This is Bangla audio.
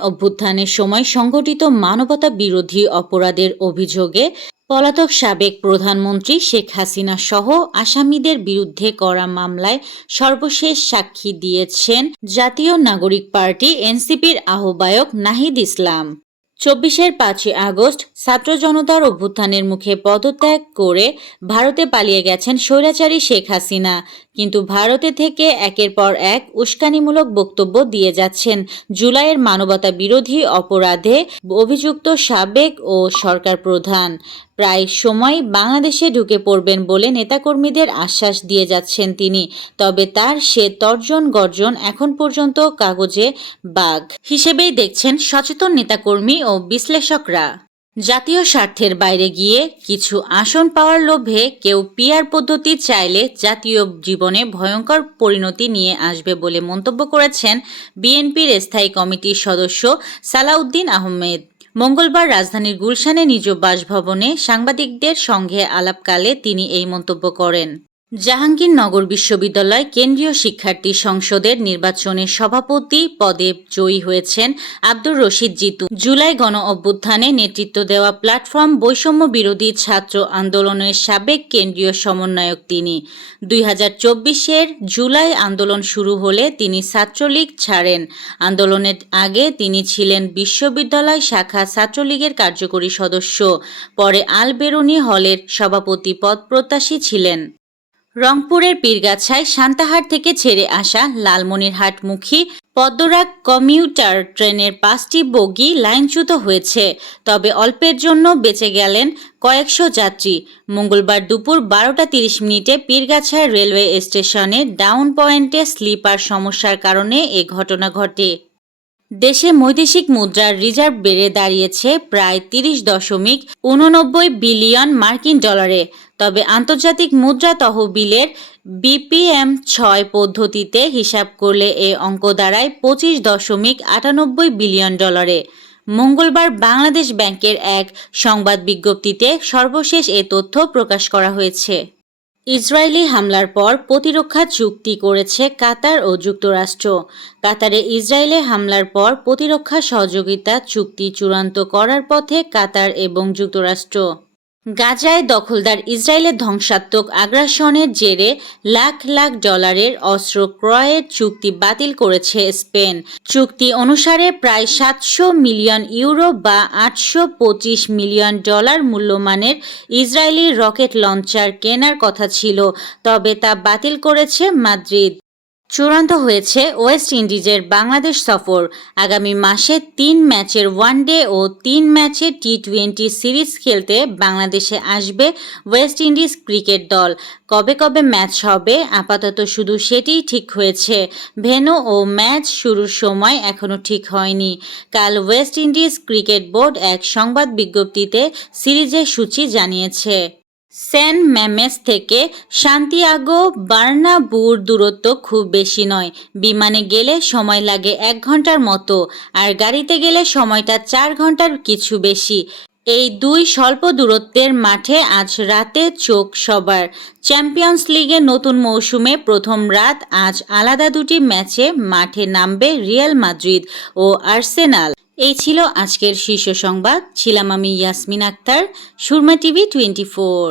অভ্যুত্থানের সময় সংঘটিত মানবতা বিরোধী অপরাধের অভিযোগে পলাতক সাবেক প্রধানমন্ত্রী শেখ হাসিনা সহ আসামিদের বিরুদ্ধে করা মামলায় সর্বশেষ সাক্ষী দিয়েছেন জাতীয় নাগরিক পার্টি এনসিপির আহ্বায়ক নাহিদ ইসলাম। চব্বিশের পাঁচই আগস্ট ছাত্র জনতার অভ্যুত্থানের মুখে পদত্যাগ করে ভারতে পালিয়ে গেছেন স্বৈরাচারী শেখ হাসিনা। কিন্তু ভারতে থেকে একের পর এক উস্কানিমূলক বক্তব্য দিয়ে যাচ্ছেন জুলাইয়ের মানবতা বিরোধী অপরাধে অভিযুক্ত সাবেক ও সরকার প্রধান। প্রায় সময় বাংলাদেশে ঢুকে পড়বেন বলে নেতাকর্মীদের আশ্বাস দিয়ে যাচ্ছেন তিনি। তবে তার সে তর্জন গর্জন এখন পর্যন্ত কাগজে বাঘ হিসেবেই দেখছেন সচেতন নেতাকর্মী ও বিশ্লেষকরা। জাতীয় স্বার্থের বাইরে গিয়ে কিছু আসন পাওয়ার লোভে কেউ পিয়ার পদ্ধতি চাইলে জাতীয় জীবনে ভয়ঙ্কর পরিণতি নিয়ে আসবে বলে মন্তব্য করেছেন বিএনপির স্থায়ী কমিটির সদস্য সালাউদ্দিন আহমেদ। মঙ্গলবার রাজধানীর গুলশানে নিজ বাসভবনে সাংবাদিকদের সঙ্গে আলাপকালে তিনি এই মন্তব্য করেন। জাহাঙ্গীরনগর বিশ্ববিদ্যালয় কেন্দ্রীয় শিক্ষার্থী সংসদের নির্বাচনে সভাপতি পদে জয়ী হয়েছেন আব্দুর রশিদ জিতু। জুলাই গণ অভ্যুত্থানে নেতৃত্ব দেওয়া প্ল্যাটফর্ম বৈষম্য বিরোধী ছাত্র আন্দোলনের সাবেক কেন্দ্রীয় সমন্বয়ক তিনি। দুই হাজার চব্বিশের জুলাই আন্দোলন শুরু হলে তিনি ছাত্রলীগ ছাড়েন। আন্দোলনের আগে তিনি ছিলেন বিশ্ববিদ্যালয় শাখা ছাত্রলীগের কার্যকরী সদস্য। পরে আলবেরুনি হলের সভাপতি পদ প্রত্যাশী ছিলেন। রংপুরের পীরগাছায় সান্তাহার থেকে ছেড়ে আসা লালমনিরহাটমুখী পদ্মরাগ কমিউটার ট্রেনের পাঁচটি বগি লাইনচ্যুত হয়েছে। তবে অল্পের জন্য বেঁচে গেলেন কয়েকশো যাত্রী। মঙ্গলবার দুপুর বারোটা তিরিশ মিনিটে পীরগাছায় রেলওয়ে স্টেশনে ডাউন পয়েন্টে স্লিপার সমস্যার কারণে এ ঘটনা ঘটে। দেশে বৈদেশিক মুদ্রার রিজার্ভ বেড়ে দাঁড়িয়েছে প্রায় তিরিশ দশমিক উননব্বই বিলিয়ন মার্কিন ডলারে। তবে আন্তর্জাতিক মুদ্রা তহবিলের বিপিএম ছয় পদ্ধতিতে হিসাব করলে এ অঙ্ক দাঁড়ায় পঁচিশ দশমিক আটানব্বই বিলিয়ন ডলারে। মঙ্গলবার বাংলাদেশ ব্যাংকের এক সংবাদ বিজ্ঞপ্তিতে সর্বশেষ এ তথ্য প্রকাশ করা হয়েছে। ইসরায়েলি হামলার পর প্রতিরক্ষা চুক্তি করেছে কাতার ও যুক্তরাষ্ট্র। কাতারে ইসরায়েলে হামলার পর প্রতিরক্ষা সহযোগিতা চুক্তি চূড়ান্ত করার পথে কাতার এবং যুক্তরাষ্ট্র। গাজায় দখলদার ইসরায়েলের ধ্বংসাত্মক আগ্রাসনের জেরে লাখ লাখ ডলারের অস্ত্র ক্রয়ের চুক্তি বাতিল করেছে স্পেন। চুক্তি অনুসারে প্রায় সাতশো মিলিয়ন ইউরো বা আটশো পঁচিশ মিলিয়ন ডলার মূল্যমানের ইসরায়েলি রকেট লঞ্চার কেনার কথা ছিল, তবে তা বাতিল করেছে মাদ্রিদ। চূড়ান্ত হয়েছে ওয়েস্ট ইন্ডিজের বাংলাদেশ সফর। আগামী মাসে তিন ম্যাচের ওয়ানডে ও তিন ম্যাচের টি টোয়েন্টি সিরিজ খেলতে বাংলাদেশে আসবে ওয়েস্ট ইন্ডিজ ক্রিকেট দল। কবে কবে ম্যাচ হবে? আপাতত শুধু সেটিই ঠিক হয়েছে। ভেনু ও ম্যাচ শুরুর সময় এখনও ঠিক হয়নি। কাল ওয়েস্ট ইন্ডিজ ক্রিকেট বোর্ড এক সংবাদ বিজ্ঞপ্তিতে সিরিজের সূচি জানিয়েছে। সেন ম্যামেস থেকে সান্তিয়াগো বার্নাবুর দূরত্ব খুব বেশি নয়। বিমানে গেলে সময় লাগে এক ঘণ্টার মতো, আর গাড়িতে গেলে সময়টা চার ঘণ্টার কিছু বেশি। এই দুই স্বল্প দূরত্বের মাঠে আজ রাতে চোখ সবার। চ্যাম্পিয়ন্স লিগে নতুন মৌসুমে প্রথম রাত আজ আলাদা দুটি ম্যাচে মাঠে নামবে রিয়াল মাদ্রিদ ও আর্সেনাল। এই ছিল আজকের শীর্ষ সংবাদ। ছিলাম আমি Yasmin Akhter, Surma TV twenty four.